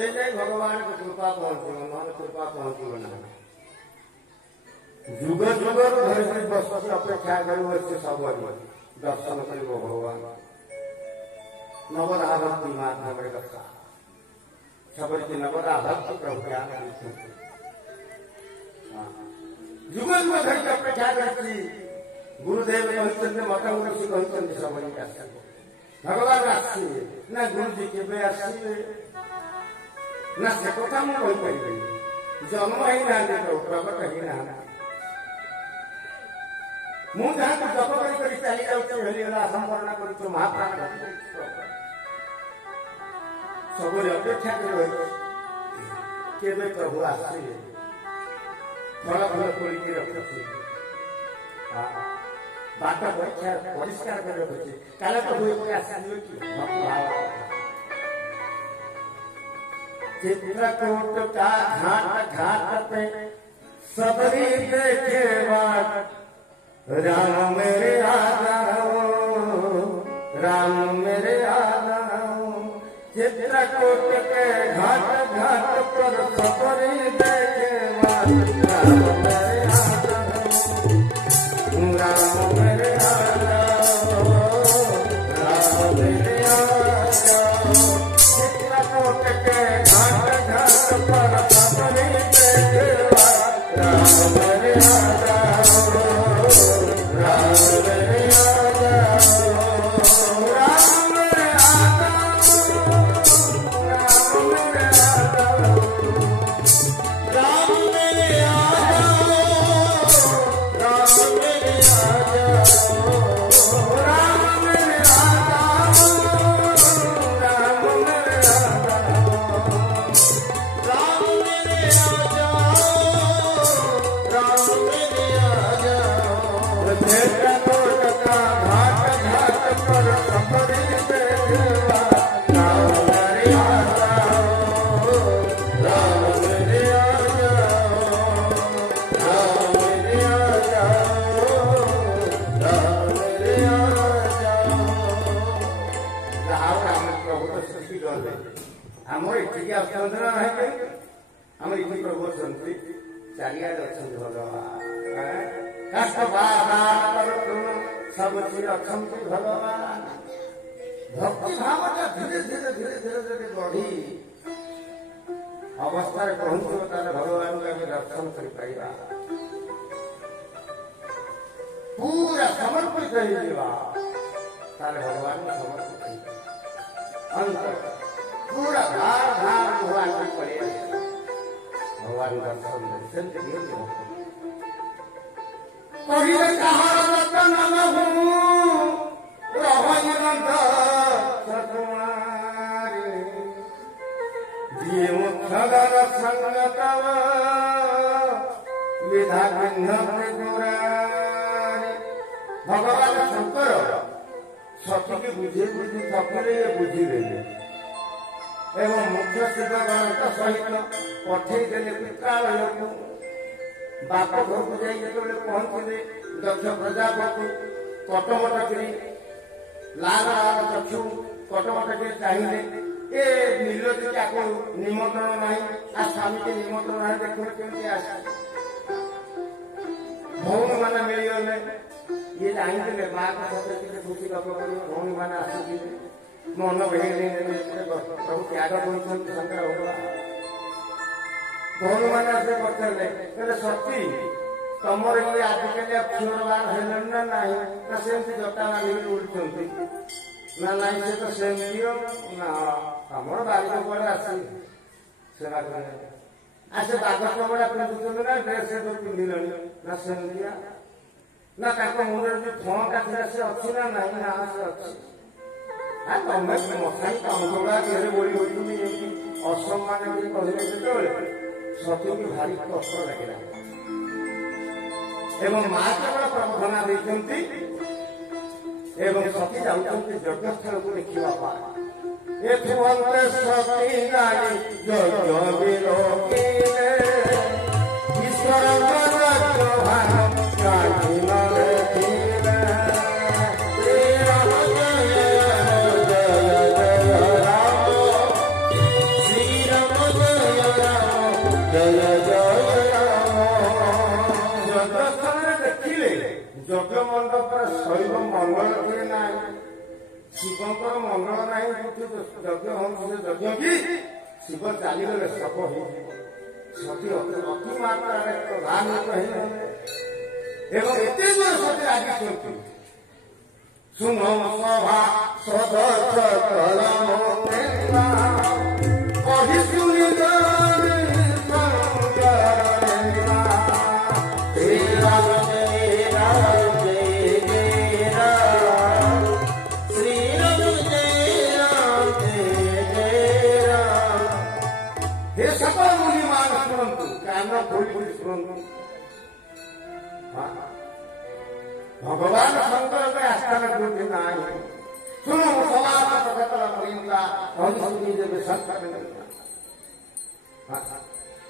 गले जाए भगवान को कृपा पहुंचो नहले कृपा पहुंचो ना जुग जुगर धरी बस अपेक्षा कर सब दर्शन कर भगवान नवरा भक्ति माध्यम रखा सब नवरा भक्ति प्रभु ज्ञान जुग जुग धरी अपेक्षा कर गुरुदेव कहते मठ ऋषि कहते सब भगवान आसवे ना गुरुजी के आसवे ना से कथा मुझे जन्म ही ना प्रकट ही ना मुझे जप कर चली जाऊला संवर्ण कर महाप्राण सब अपेक्षा कर प्रभु आसवे फल फल खोलिक रखी बाट परिष्कार कर रखी काले प्रभु आसवे चित्रकूट का घाट घाट पे सबरी देखे राम मेरे राम मेरे चित्रकूट के घाट घाट पर सबरी देखे राम मेरे राम मेरे राम मेरे चित्रकूट के घाट घाट पर सबरी देखे राम मेरे भगवान भक्ति भाव धीरे धीरे धीरे धीरे धीरे बढ़ी अवस्था पहुंचो भगवान का दर्शन कर पूरा समर्पित भगवान को समर्पित अंतर पूरा धार धार भगवान को पड़े भगवान दर्शन भगवान शंकर सती के बुझे बुझी थकले बुझिले एवं मुख्य शिवगण सहित पठे देले पित्रालय को बाप घर को जाए पहुंचले दक्ष प्रजापति कटमट कर लाल लाल चक्षु कटमट कर चाहिए ए मिलती आपको निमंत्रण नहीं आ स्वामी के निमंत्रण नहीं देखो केमती आस भौणी मान मिलगले ये चाहिए माँ का खुशी गप कर भौणी मान आस मन भेड़ प्रभु त्याग शंकर होगा भौणी मान आसे पचारे सती तमर ये आजिकल क्षीर बार है ना सेमती जटा मांग उड़ती ना ना से तो सेमती ना आमर बारिक कड़े आसे सेवा आसे बाघ कपड़ा पिंधुन ना ड्रेस तो पिंधिल ना सेमतिया ना मुंडे जो फणटा था से अच्छी ना ना ना से अच्छी तमें मशाई कामगोड़ा देहरे बोली होती असम्मान कहले जो सती की भारी कष्ट लगे एवं माँ केवल प्रार्थना देते एवं सती जाऊँच यज्ञस्थल को देखा सती नारी यज्ञ ईश्वर श्री राम ଶିବଙ୍କର ମଙ୍ଗଳ ନାହିଁ ଯଜ୍ଞ ହଉଛି ସେ ଯଜ୍ଞ କି ଶିବ ଚାଲିଗଲେ ଶବ ହେଇଯିବ ସତୀ ଅତି ମାତ୍ରାରେ ପ୍ରଧାନିତ ହେଇଗଲେ ଏବଂ ଏତେ ଜୋର ସତୀ ରାଗିଛନ୍ତି ଶୁଣ ସଭା ସଦସ୍ୟ କଳମ କହି ଶୁଣି भगवान शंकर में आस्थान वृद्धि नहीं सुनो समाज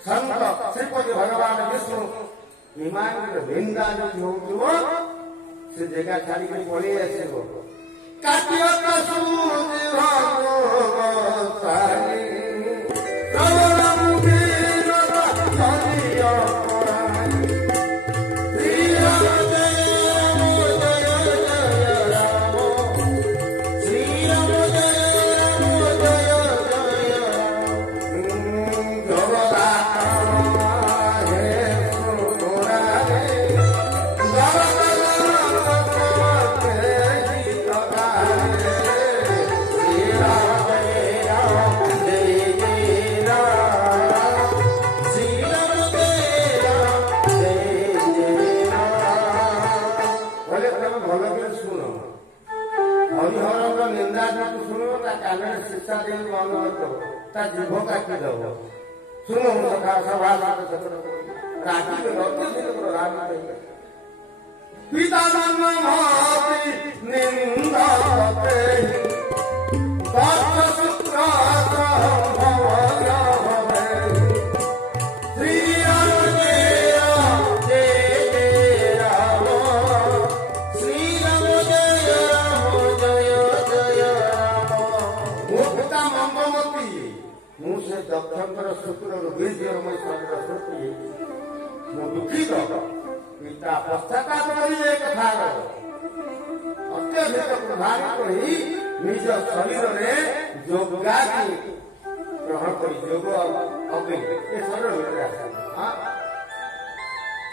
संत श्रीपति भगवान विष्णु विमान भिंदा जो हो से जगह छाड़ी के पड़े आसब जीभ काटी दब सुनो सभा पिता निंदा दक्षर शुक्र बीजर दुखित पिता पश्चाताप कथा अत्यधिक प्रभावित हो निज शरीर में योगा ग्रहण कर योग अग्नि शरीर भितर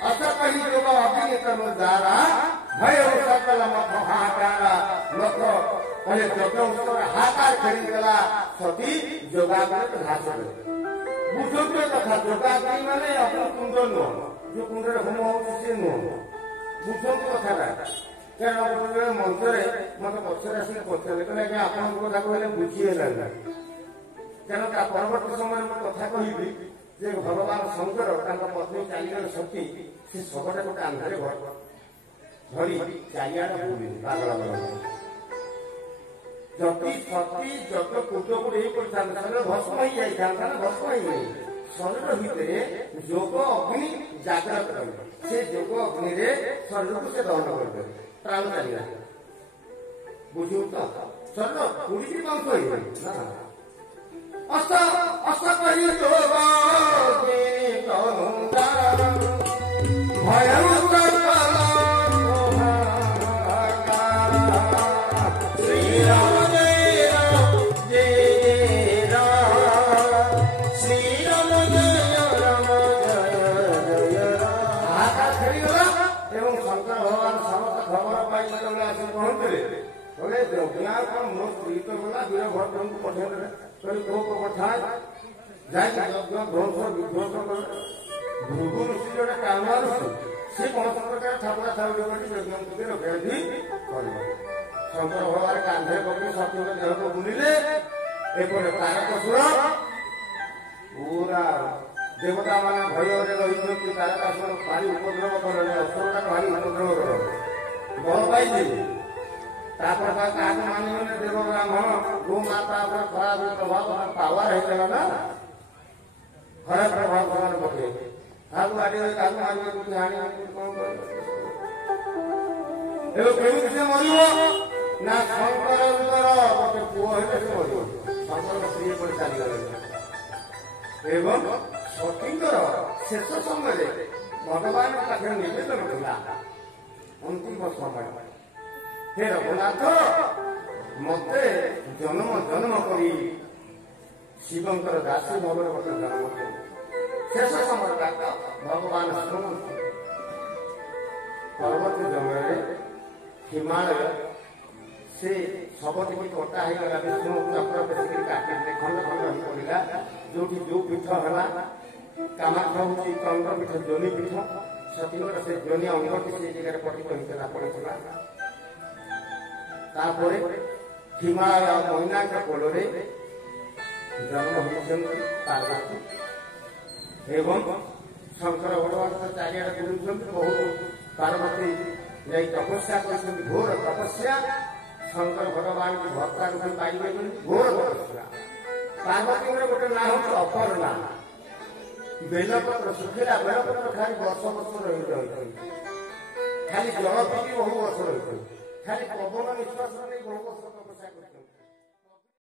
अस कही योग अग्नि द्वारा भय सकल मत हाहाकार मत कहे यज्ञ हाहाकार खेलीगला सती योगाग्नि घास बुझे कथा योगाग्नि माने अपना कुंड नुह जो कुंड होम हो नुह बुझे कथा क्या मंचरे मत पचर आस पचारे कहले आपको कथा कहले बुझीगला तेणु परवर्त समय कथा कहि जे भगवान शंकर पत्नी चलीगले सती से शवटा गोटे आंधारे धरी चारिआडे बुली पागल जति सती जत कूट कूट भस्म ही जाता भस्म ही शरीर भितर योग अग्नि जागृत कर से योग अग्नि शरीर को से दहन कर प्राण चलिए बुझू तो शरीर पूरी बंश अस्त अस्त कही भृगु ऋषि जो कामा ऋषि से कौन प्रकार ठाकुरा ठाकुर रखी शंकर भगवान कांधे पकड़ी सती देह को बुलिले एपटे तारकासुर पूरा देवता मान भय रही तारकासुर भारी उपद्रव कले असुरटा भारी उपद्रव कर बल पाई क्या मानिबे देव ब्राह्मण गो माता खराब प्रभाव पावर होगा ना खराब प्रभाव कर पके मारे ना शंकर गोटे पुओ है शंकर स्त्री पर चलीगले एवं सतींकर शेष समय भगवान पाखे निवेदन था अंतिम समय हे रघुनाथ ମତେ ଜନ୍ମ ଜନ୍ମ କରି ଶିବଙ୍କର ଦାସୀ ଭାବରେ ମତେ ଜନ୍ମ କରି ଶେଷ ସମୟ ଭଗବାନ ଶୁଣନ୍ତି ପରବର୍ତ୍ତୀ ସମୟରେ ହିମାଳୟ ସେ ଶବଟିକି କଟା ହେଇଗଲା ବିଷ୍ଣୁ ଚକ୍ର ବେଶିକି କାଟିଲେ ଖଣ୍ଡ ଖଣ୍ଡ ହେଇ ପଡ଼ିଲା ଯୋଉଠି ଯୋଉ ପୀଠ ହେଲା କାମାକ୍ଷା ହଉଛି ଚନ୍ଦ୍ରପୀଠ ଯୋନି ପୀଠ ସତୀଙ୍କର ସେ ଯୋନି ଅଙ୍ଗଟି ସେ ଜାଗାରେ ପଡ଼ିଥିଲା ତାପରେ ହିମାଳୟ ମହିଳାଙ୍କ କୋଳରେ ଜନ୍ମ ହୋଇଛନ୍ତି ପାର୍ବତୀ ଏବଂ ଶଙ୍କର ଭଗବାନ ଚାରିଆଡ଼େ ବୁଲୁଛନ୍ତି ବହୁତ ପାର୍ବତୀ ଯାଇ ତପସ୍ୟା କରିଛନ୍ତି ଘୋର ତପସ୍ୟା ଶଙ୍କର ଭଗବାନଙ୍କୁ ଭର୍ତ୍ତା ରୂପେ ପାଇବେ ବୋଲି ଘୋର ତପସ୍ୟା ପାର୍ବତୀଙ୍କର ଗୋଟେ ନାଁ ହେଉଛି ଅପର୍ଣ୍ଣା ବେଲପତ୍ର ଶୁଖିଲା ବେଲପତ୍ର ଖାଲି ବର୍ଷ ବର୍ଷ ରହିଛନ୍ତି ଖାଲି ଜଳ ପିଇକି ବହୁ ବର୍ଷ ରହିଛନ୍ତି ଖାଲି ପବନ ନିଶ୍ୱାସ ନେଇ ବହୁ ବର୍ଷ ତପସ୍ୟା କରିଛନ୍ତି।